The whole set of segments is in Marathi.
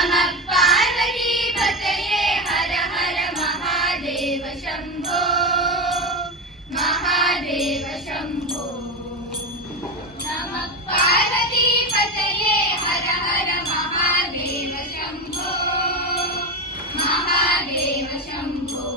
नमः पार्वतीपतये हर हर महादेव शम्भो महादेव शम्भो नमः पार्वतीपतये हर हर महादेव शम्भो महादेव शम्भो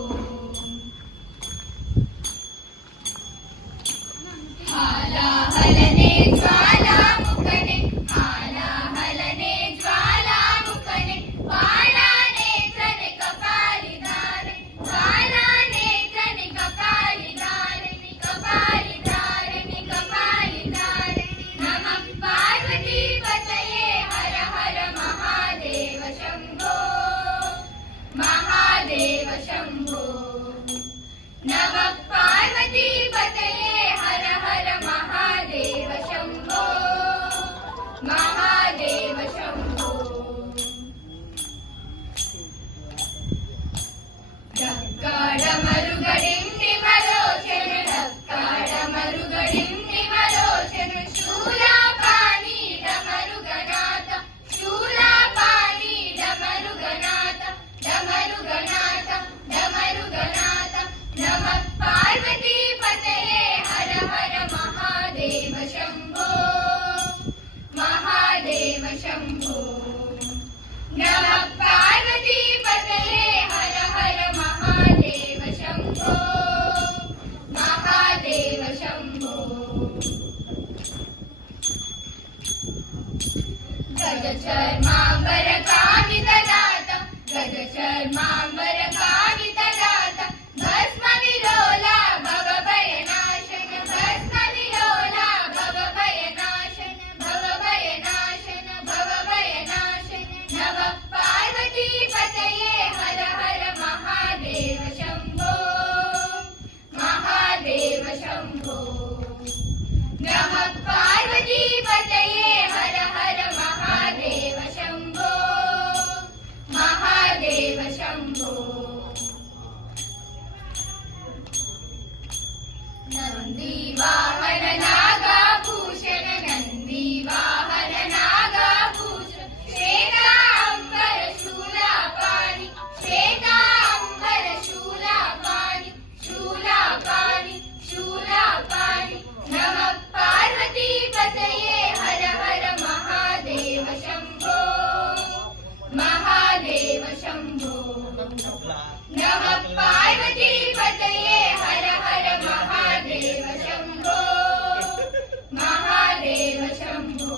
हालाहलने ज्वालामुखने हालाहलने ज्वालामुखने ज्वालानेत्रने कपालिधारे ज्वालानेत्रने कपालिधारे कपालिधारे कपालिधारे नमः पार्वतीपतये हर हर महादेव शम्भो महादेव शम्भो नमः पार्वतीपतये हर हर महादेव शम्भो महादेव शम्भो डक्काडमरुगडिन्निमलोचन डक्काडमरुगडिन्निमलोचन शूलापाणि डमरुगनाथ शूलापाणि डमरुगनाथ डमरुगनाथ डमरुगनाथ नमः पार्वतीपतये हर हर महादेव शम्भो महादेव शम्भो नमः पार्वतीपतये हर हर महादेव शम्भो महादेव शम्भो गजचर्माम्बरकामितदात गजचर्माम्बरकामितदात भस्मविलोला भवभयनाशन भस्मविलोला भवभयनाशन भवभयनाशन भवभयनाशन नमः पार्वतीपतये हर हर महादेव शम्भो महादेव शम्भो नमः पार्वतीपतये हर हर महादेव शम्भो महादेव शम्भो नन्दिवाहन नागाभूषण नन्दिवाहन नागाभूषण श्वेताम्बर शूलापाणि श्वेताम्बर शूलापाणि शूलापाणि शूलापाणि नमः पार्वतीपतये हर हर महादेव शम्भो महादेव शम्भो नमः पार्वतीपतये हर हर महादेव शम्भो महादेव शम्भो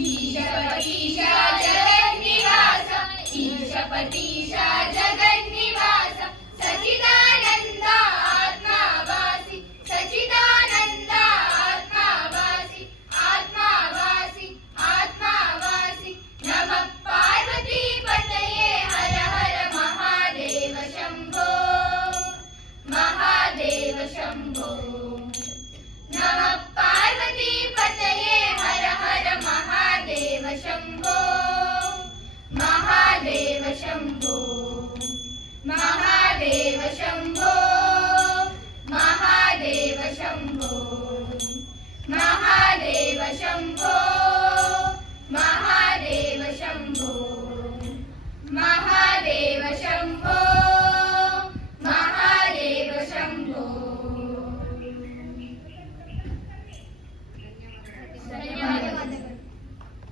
ईशपतीशा जगन्निवास ईशपतीशा जगन्निवास